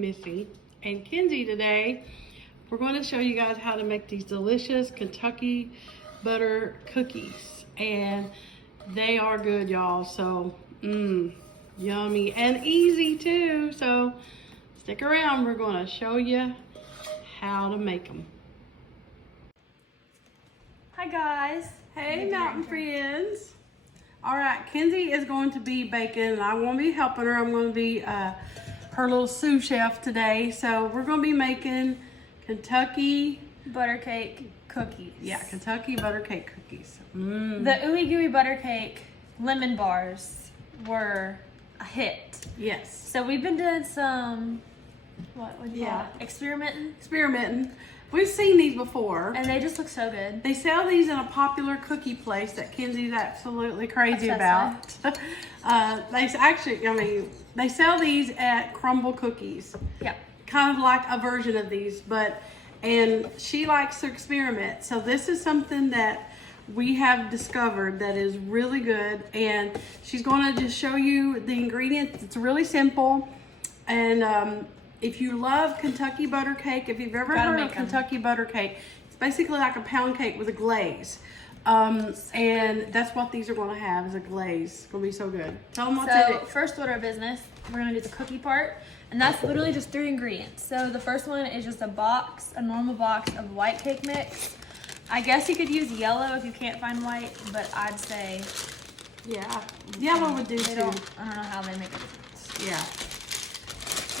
Missy and Kenzie today. We're going to show you guys how to make these delicious Kentucky butter cookies, and they are good, y'all. So yummy and easy too. So stick around, we're going to show you how to make them. Hi guys. Hey mountain friends. All right, Kenzie is going to be baking and I won't be helping her. I'm going to be her little sous chef today. So we're going to be making Kentucky butter cake cookies. Yeah, Kentucky butter cake cookies. The ooey gooey butter cake lemon bars were a hit. Yes. So we've been doing some, what would you call it? Experimenting. We've seen these before. And they just look so good. They sell these in a popular cookie place that Kenzie's absolutely crazy about. They sell these at Crumble Cookies. Yeah. Kind of like a version of these, and she likes to experiment. So this is something that we have discovered that is really good, and she's going to just show you the ingredients. It's really simple, and if you love Kentucky butter cake, if you've ever heard of Kentucky butter cake, it's basically like a pound cake with a glaze. And that's what these are going to have, is a glaze. It's going to be so good. Tell them what's in it. First order of business, we're going to do the cookie part, and that's literally just 3 ingredients. So the first one is just a normal box of white cake mix. I guess you could use yellow if you can't find white, but I'd say yellow would do too. I don't know how they make a difference. Yeah.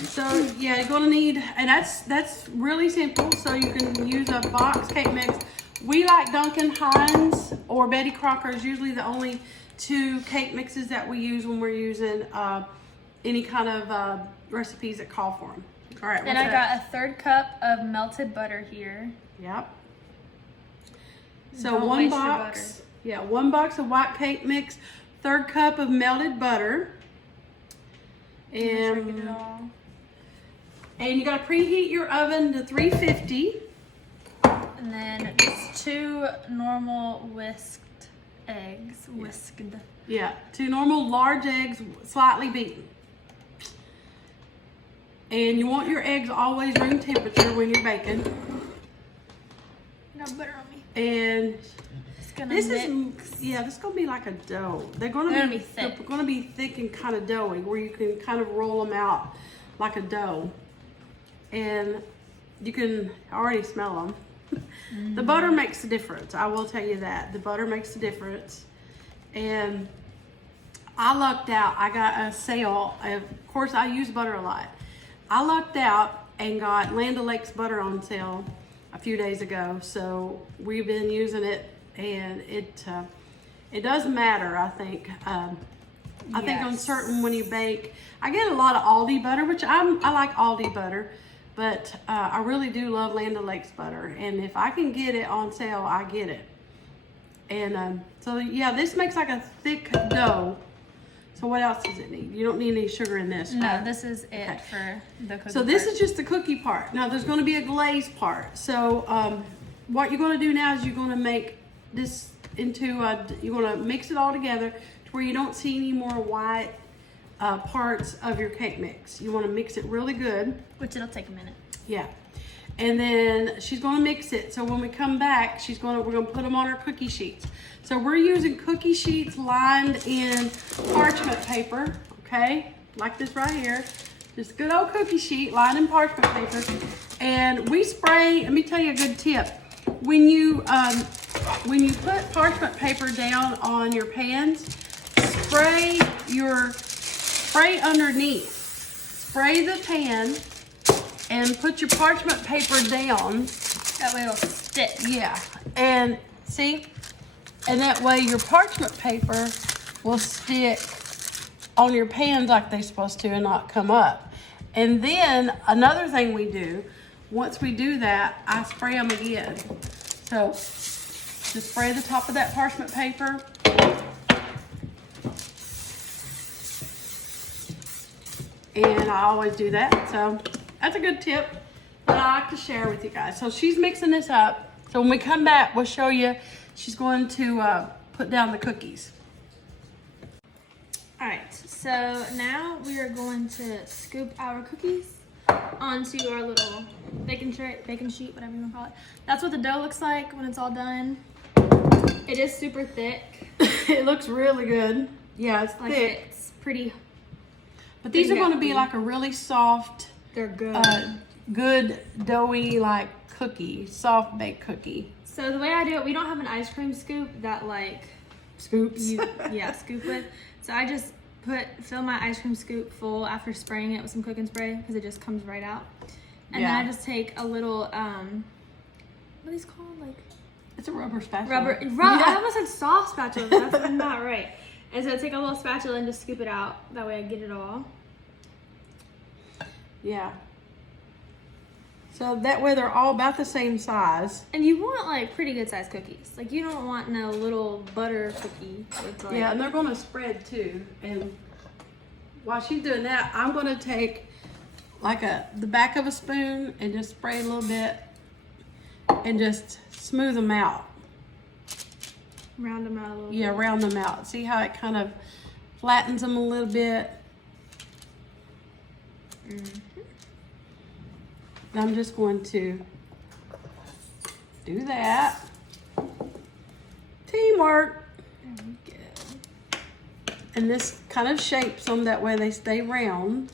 So yeah, you're gonna need, and that's really simple. So you can use a box cake mix. We like Duncan Hines or Betty Crocker is usually the only 2 cake mixes that we use when we're using any kind of recipes that call for them. All right. Then I got a 1/3 cup of melted butter here. Yep. So one box of white cake mix, 1/3 cup of melted butter. And you gotta preheat your oven to 350. And then just 2 normal whisked eggs. Yeah, 2 normal large eggs, slightly beaten. And you want your eggs always room temperature when you're baking. Got butter on me. And this is gonna be like a dough. They're gonna be thick. They're gonna be thick and kind of doughy, where you can kind of roll them out like a dough. And you can already smell them. The butter makes a difference. I will tell you that. The butter makes a difference. And I lucked out. I got a sale. Of course, I use butter a lot. I lucked out and got Land O'Lakes butter on sale a few days ago. So we've been using it, and it does matter, I think. I think on certain, when you bake, I get a lot of Aldi butter, which I like Aldi butter. But I really do love Land O'Lakes butter. And if I can get it on sale, I get it. And so yeah, this makes like a thick dough. So what else does it need? You don't need any sugar in this, right? No, this is it for the cookie So this is just the cookie part. Now there's going to be a glaze part. So what you're going to do now is you're going to make this into, you're going to mix it all together to where you don't see any more white parts of your cake mix. You want to mix it really good. Which it'll take a minute. Yeah. And then she's going to mix it. So when we come back, we're going to put them on our cookie sheets. So we're using cookie sheets lined in parchment paper, okay? Like this right here. Just good old cookie sheet lined in parchment paper. And we spray, let me tell you a good tip. When you put parchment paper down on your pans, spray underneath. Spray the pan and put your parchment paper down. That way it'll stick. Yeah, and see? And that way your parchment paper will stick on your pans like they're supposed to and not come up. And then another thing we do, once we do that, I spray them again. So just spray the top of that parchment paper. And I always do that. So that's a good tip that I like to share with you guys. So she's mixing this up. So when we come back, we'll show you. She's going to put down the cookies. All right, so now we are going to scoop our cookies onto our little baking sheet, whatever you want to call it. That's what the dough looks like when it's all done. It is super thick. It looks really good. Yeah, it's like thick. It's pretty. But these are going to be like a really soft. They're good. Good doughy like cookie, soft baked cookie. So the way I do it, we don't have an ice cream scoop that like scoops. Scoop with. So I just fill my ice cream scoop full after spraying it with some cooking spray because it just comes right out. And then I just take a little what are these called? Like it's a rubber spatula. I almost said soft spatula, but that's not right. And so I take a little spatula and just scoop it out. That way I get it all. Yeah. So that way they're all about the same size. And you want like pretty good sized cookies. Like you don't want no little butter cookie. It's like, yeah, and they're gonna spread too. And while she's doing that, I'm gonna take like the back of a spoon and just spray a little bit and just smooth them out. Round them out a little bit. Yeah, round them out. See how it kind of flattens them a little bit? Mm-hmm. I'm just going to do that. Teamwork. There we go. And this kind of shapes them, that way they stay round.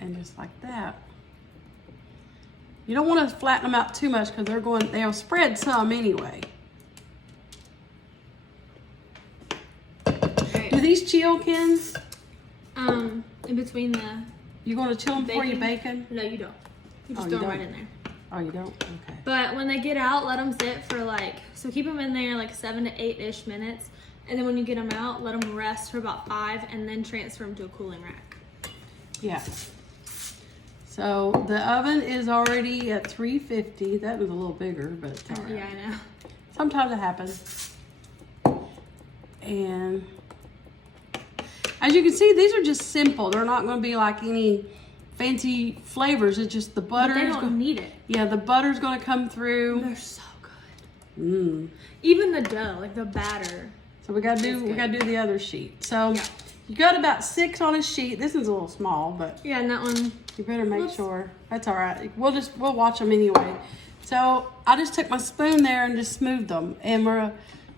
And just like that. You don't want to flatten them out too much because they'll spread some anyway. Do these chillkins? In between the. You're going to chill them before you bake them? No, you don't. You just throw them right in there. Oh, you don't? Okay. But when they get out, let them sit for so keep them in there like 7 to 8-ish minutes. And then when you get them out, let them rest for about 5 and then transfer them to a cooling rack. Yeah. So the oven is already at 350. That was a little bigger, but it's all right. Yeah, I know. Sometimes it happens. And as you can see, these are just simple. They're not going to be like any fancy flavors. It's just the butter. But they don't need it. Yeah, the butter's going to come through. They're so good. Mm. Even the dough, like the batter. So we got to do the other sheet. So you got about 6 on a sheet. This is a little small, but yeah, and that one. You better make sure. That's all right. We'll watch them anyway. So I just took my spoon there and just smoothed them, and we're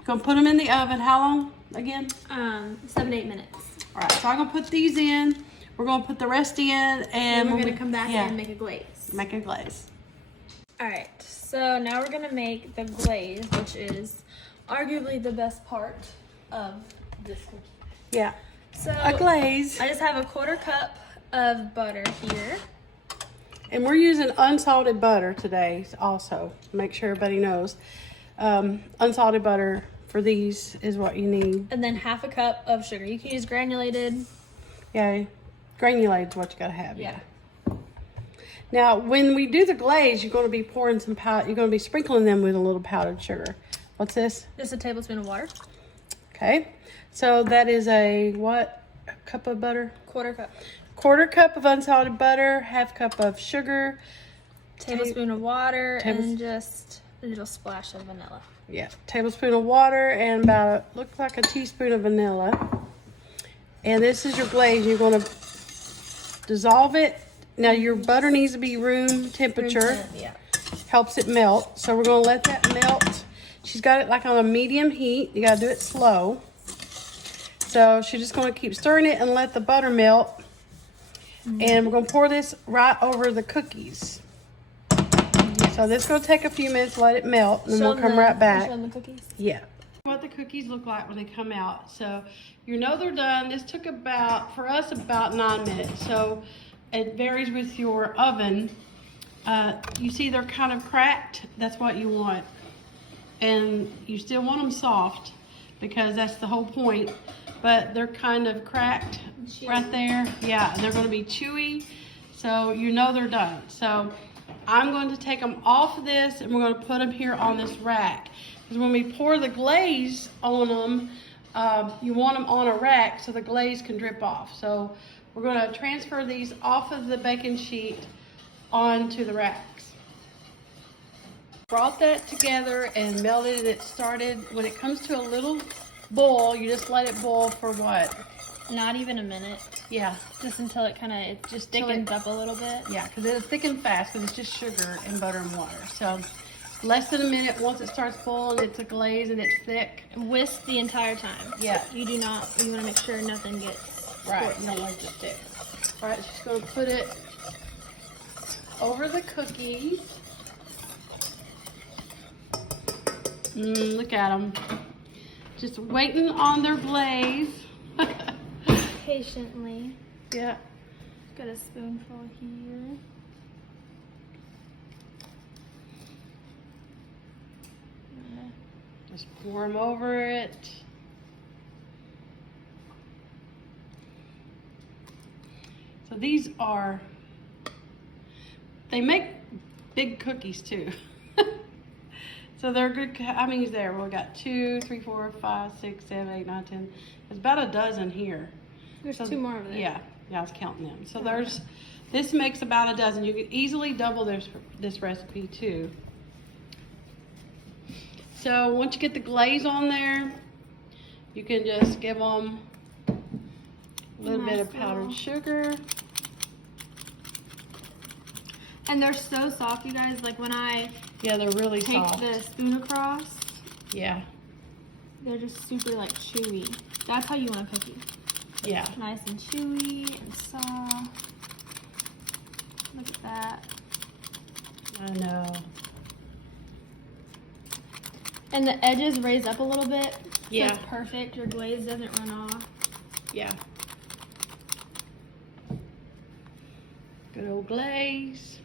gonna put them in the oven. How long again? 7 to 8 minutes. All right. So I'm gonna put these in. We're gonna put the rest in, and we're gonna come back and make a glaze. Make a glaze. All right. So now we're gonna make the glaze, which is arguably the best part of this cookie. Yeah. So a glaze. I just have a 1/4 cup of butter here. And we're using unsalted butter today also. Make sure everybody knows. Unsalted butter for these is what you need. And then 1/2 cup of sugar. You can use granulated. Yeah, granulated is what you gotta have. Yeah. Now, when we do the glaze, you're gonna be pouring some powder. You're gonna be sprinkling them with a little powdered sugar. What's this? Just a tablespoon of water. Okay. So that is a cup of butter? 1/4 cup. 1/4 cup of unsalted butter, 1/2 cup of sugar, tablespoon of water, and just a little splash of vanilla. Yeah, tablespoon of water and looks like a teaspoon of vanilla. And this is your glaze. You're going to dissolve it. Now your butter needs to be room temperature. Helps it melt. So we're going to let that melt. She's got it like on a medium heat. You got to do it slow. So she's just going to keep stirring it and let the butter melt. And we're going to pour this right over the cookies. So this is going to take a few minutes, let it melt, and then we'll come right back. Show them the cookies? Yeah. What the cookies look like when they come out. So you know they're done. This took for us about 9 minutes. So it varies with your oven. You see they're kind of cracked. That's what you want. And you still want them soft because that's the whole point. But they're kind of cracked right there. Yeah, they're going to be chewy. So you know they're done. So I'm going to take them off of this and we're going to put them here on this rack. Because when we pour the glaze on them, you want them on a rack so the glaze can drip off. So we're going to transfer these off of the baking sheet onto the racks. Brought that together and melted it. Started when it comes to a little boil. You just let it boil for what? Not even a minute. Yeah. Just until it just thickens up a little bit. Yeah, because it'll thicken fast because it's just sugar and butter and water. So less than a minute. Once it starts boiling, it's a glaze and it's thick. Whisk the entire time. Yeah. You want to make sure nothing gets right. You don't like to stick. All right, she's going to put it over the cookies. Look at them. Just waiting on their glaze. Patiently. Yeah. Got a spoonful here. Just pour them over it. So these are, they make big cookies too. So they're good. How many's there? Well, we got 2, 3, 4, 5, 6, 7, 8, 9, 10. There's about a dozen here. There's 2 more over there. Yeah, I was counting them. So this makes about a dozen. You could easily double this recipe too. So once you get the glaze on there, you can just give them a little bit of powdered sugar. And they're so soft, you guys. Like when I they're really soft. Take the spoon across. Yeah. They're just super like chewy. That's how you want a cookie. Yeah. Nice and chewy and soft. Look at that. I know. And the edges raise up a little bit. So yeah. It's perfect. Your glaze doesn't run off. Yeah. Good old glaze.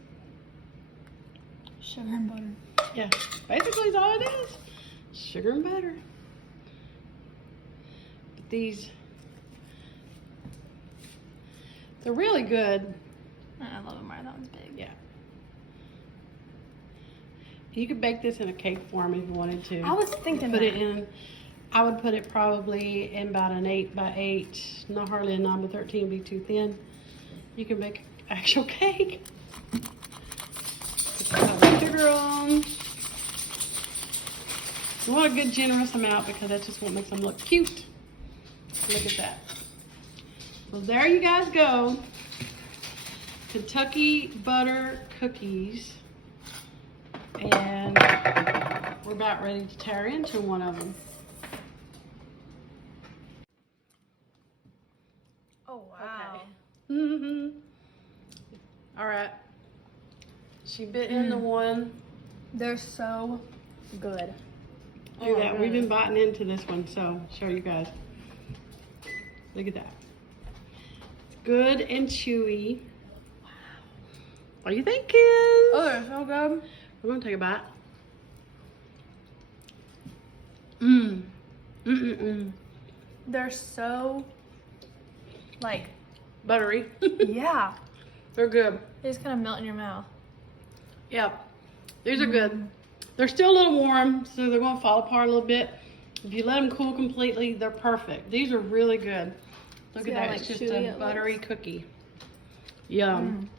Sugar and butter. Yeah. Basically is all it is. Sugar and butter. But these, they're really good. I love them more. That one's big. Yeah. You could bake this in a cake form if you wanted to. I was thinking put it in. I would put it probably in about an 8 by 8, not hardly a 9 by 13, be too thin. You can bake actual cake. Put the sugar on. You want a good generous amount because that's just what makes them look cute. Look at that. So there you guys go. Kentucky butter cookies. And we're about ready to tear into one of them. Oh, wow. Okay. Mm-hmm. All right. She bit into one. They're so good. Look at that. We've been biting into this one, so show you guys. Look at that. It's good and chewy. Wow. What are you thinking? Oh, they're so good. We're gonna take a bite. Mmm. Mm-mm-mm. They're so, like, buttery. yeah. They're good. They just kind of melt in your mouth. Yep. These are good. They're still a little warm, so they're gonna fall apart a little bit. If you let them cool completely, they're perfect. These are really good. Look at that. It's just a buttery cookie. Yum.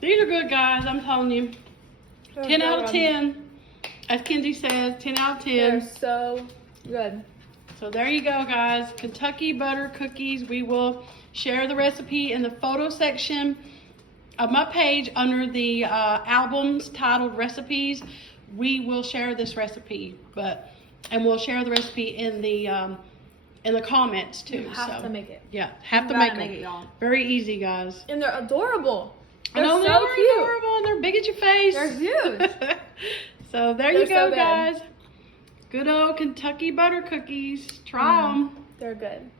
These are good, guys. I'm telling you. 10 out of 10. As Kenzie says, 10 out of 10. They're so good. So there you go, guys. Kentucky butter cookies. We will share the recipe in the photo section of my page under the albums titled recipes. We will share this recipe, and we'll share the recipe in the comments too. You have to make it. Yeah, have to make it, y'all. Very easy, guys. And they're adorable. They're so cute. Adorable, and they're big at your face. They're huge. So there you go, guys. Good old Kentucky butter cookies. Try them. They're good.